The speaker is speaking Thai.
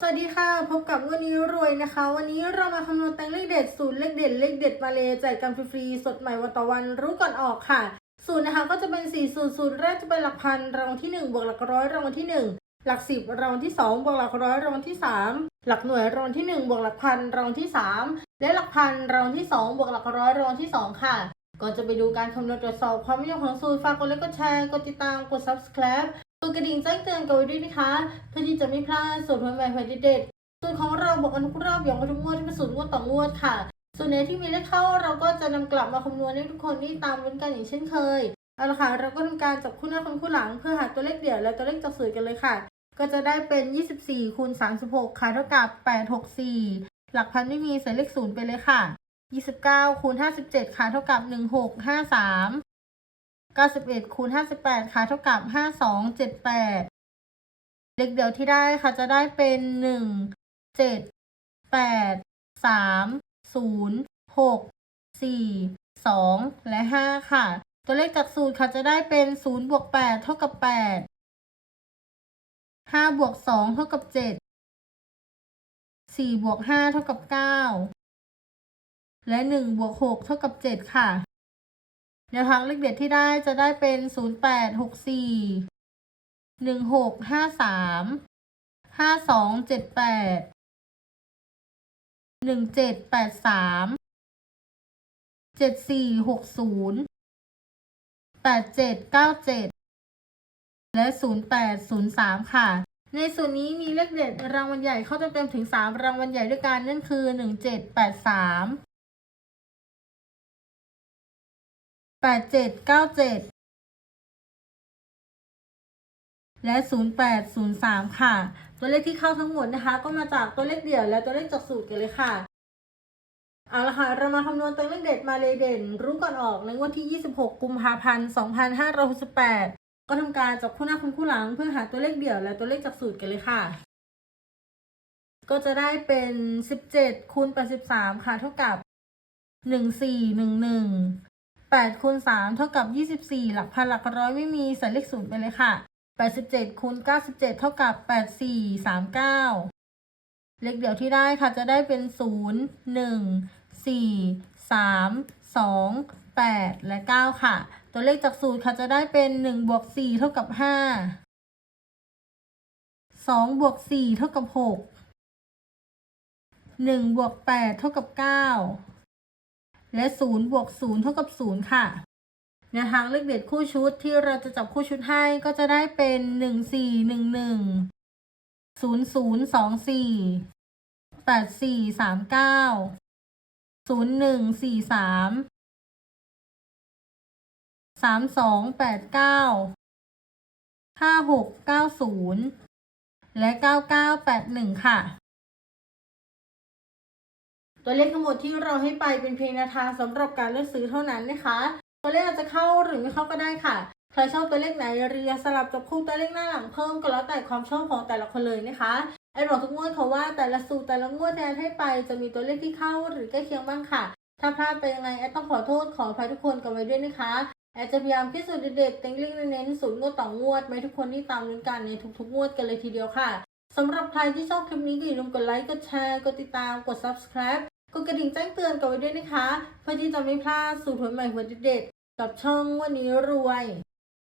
สวัสดีค่ะ พบกับวันนี้รวยนะคะ วันนี้เรามาคำนวณแต่งเลขเด็ดสูตรเลขเด็ดเลขเด็ดมาเลยจ่ายกันฟรีๆสดใหม่วันต่อวันรู้ก่อนออกค่ะสูตรนะคะก็จะเป็น4สูตรสูตรแรกจะเป็นหลักพันรางวัลที่ 1 บวกหลักร้อยรางวัลที่ 1 หลักสิบรางวัลที่ 2 บวกหลักร้อยรางวัลที่ 3 หลักหน่วยรางวัลที่ 1 บวกหลักพันรางวัลที่ 3 และหลักพันรางวัลที่ 2 บวกหลักร้อยรางวัลที่ 2 ค่ะก่อนจะไปดูการคำนวณตรวจสอบความนิยมของสูตรฝากกดไลค์กดแชร์กดติดตามกด subscribe กดกระดิ่งแจ้งเตือนกันไว้ด้วยนะคะเพื่อที่จะไม่พลาดสูตรใหม่ๆผลเด็ดสูตรของเราบอกกันทุกรอบอย่างกันทุกงวดที่เป็นสูตรงวดต่องวดค่ะ ส่วนไหนที่มีเลขเข้าเราก็จะนำกลับมาคำนวณให้ทุกคนได้ตามลุ้นกันอย่างเช่นเคยเอาละค่ะเราก็ทำการจับคู่หน้าคนคู่หลังเพื่อหาตัวเลขเดี่ยวและตัวเลขจับสูตรกันเลยค่ะ ก็จะได้เป็น 24คูณ36 ค่ะเท่ากับ 864 หลักพันไม่มีใส่เลขศูนย์ไปเลยค่ะ 29คูณ57 ค่ะเท่ากับ 1653 91คูณ58 ค่ะ เท่ากับ 5278 เลขเดียวที่ได้ค่ะจะได้เป็นหนึ่งเจ็ดแปดสามศูนย์หกสี่สองและห้าค่ะ ตัวเลขจากสูตรค่ะจะได้เป็นศูนย์บวกแปดเท่ากับแปดห้าบวกสองเท่ากับเจ็ดสี่บวกห้าเท่ากับเก้าและหนึ่งบวกหกเท่ากับเจ็ดค่ะ แนวทางเลขเด็ดที่ได้จะได้เป็น 0 8 6 4 1 6 5 3 5 2 7 8 1 7 8 3 7 4 6 0 8 7 9 7 และ 0 8 0 3 ค่ะ ในส่วนนี้มีเลขเด็ดรางวัลใหญ่เข้าเต็มๆถึง 3 รางวัลใหญ่ด้วยกันนั่นคือ 1783 แปดเจ็ดเก้าเจ็ดและ 0803 ค่ะ ตัวเลขที่เข้าทั้งหมดนะคะ ก็มาจากตัวเลขเดี่ยวและตัวเลขจากสูตรกันเลยค่ะ เอาละค่ะ เรามาคำนวณตัวเลขเด็ดมาเลยเด่น รู้ก่อนออกในงวดที่ 26 กุมภาพันธ์ 2568 ก็ทำการจับคู่หน้าคุณคู่หลัง เพื่อหาตัวเลขเดี่ยวและตัวเลขจากสูตรกันเลยค่ะ ก็จะได้เป็น 17คูณ83 ค่ะ เท่ากับ 1411 8คูณ3เท่ากับ 24 หลักพันหลักร้อยไม่มีใส่เลขศูนย์ไปเลยค่ะ 87คูณ97 เท่ากับ 8439 เลขเดี่ยวที่ได้ค่ะจะได้เป็น 0 1 4 3 2 8 และ 9 ค่ะ ตัวเลขจากสูตรค่ะจะได้เป็น1บวก4เท่ากับ 5 2บวก4เท่ากับ 6 1บวก8เท่ากับ 9 และ 0 บวก 0 เท่ากับ 0 ค่ะแนวทางเลขเด็ดคู่ชุดที่เราจะจับคู่ชุดให้ก็จะได้เป็นหนึ่งสี่หนึ่งหนึ่งศูนย์ศูนย์สองสี่แปดสี่สามเก้าศูนย์หนึ่งสี่สามสามสองแปดเก้าห้าหกเก้าศูนย์และเก้าเก้าแปดหนึ่งค่ะ ตัวเลขทั้งหมดที่เราให้ไปเป็นเพียงแนวทางสำหรับการเลือกซื้อเท่านั้นนะคะ ตัวเลขอาจจะเข้าหรือไม่เข้าก็ได้ค่ะใครชอบตัวเลขไหนเรียงสลับจับคู่ตัวเลขหน้าหลังเพิ่มก็แล้วแต่ความชอบของแต่ละคนเลยนะคะไอ้บอกทุกงวดเขาว่าแต่ละสูตรแต่ละงวดแนนให้ไปจะมีตัวเลขที่เข้าหรือใกล้เคียงบ้างค่ะ ถ้าพลาดไปยังไงแอดต้องขอโทษขออภัยทุกคนกันไว้ด้วยนะคะแอดจะพยายามพิสูจน์เด็ดเต็งลิงเน้นสูตรงวดต่องวดไม่ทุกคนที่ตามลุ้นกันในทุกๆงวดกันเลยทีเดียวค่ะสำหรับใครที่ชอบคลิปนี้ก็อย่าลืมกดไลค์กดแชร์กดติดตามกด subscribe กดกระดิ่งแจ้งเตือนกันไว้ด้วยนะคะ เพื่อที่จะไม่พลาดสูตรผลใหม่หัวเด็ดๆกับช่องวันนี้รวย